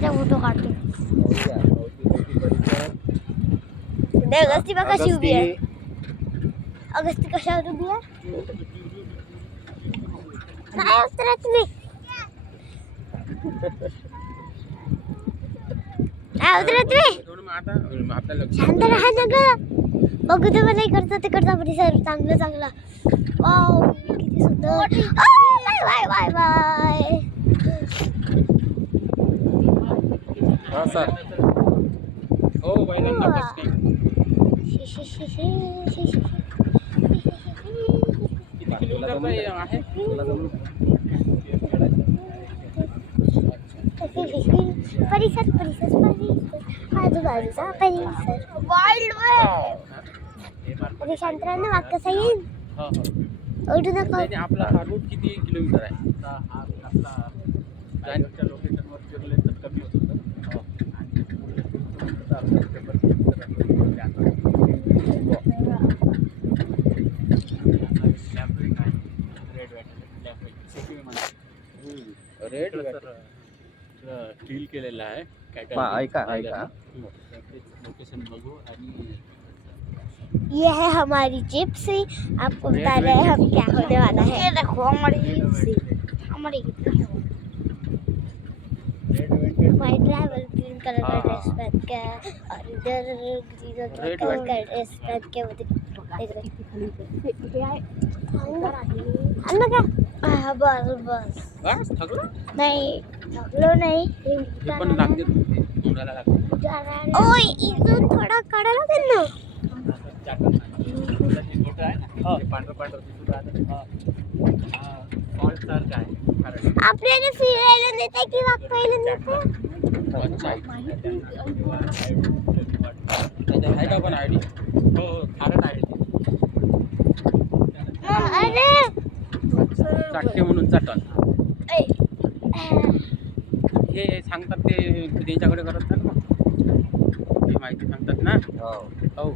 माझा फोटो काढतो. अगस्ती बघा कशी उभी आहे. अगस्ती कशावर उभी आहे? काय उतरत मी. उतरत मी. शांत राहा ना ग. बघू तर मला इकडचा तिकडचा परिसर चांगला. वाव किती सुंदर. Bye bye bye. हा सर. हो पहिल्यांदा परिसर आजूबाजूचा परिसर वाईल्ड शांतरानं वाक्य कसा येईल. ओढू नका. आपला हा रूट किती किलोमीटर आहे? आपला जायच्या लोकेशनवर फिरले तर कमी होत होतं. रेड डील केलेला आहे. ऐका लोकेशन बघू आणि ये है हमारी जिप्सी. आपको बता रहे हैं हम क्या होने वाला है. ये देखो हमारी जिप्सी. हमारी वाइट ट्रैवल ग्रीन कलर का ड्रेस पहन के और इधर ग्रीन कलर का ड्रेस पहन के वो देख बस थकलो नाही. थकलो नाही. पण लागते तोंडाला लागते. ओय इथून थोडा काढा ना त्यांना. आपल्याला फिरायला नेते की वाकायला नेते. आहे का पण आयडी? हो थारट आयडी. अरे चाटके म्हणून चाटण हे सांगतात ते त्यांच्याकडे करत ना. माहिती सांगतात ना. हो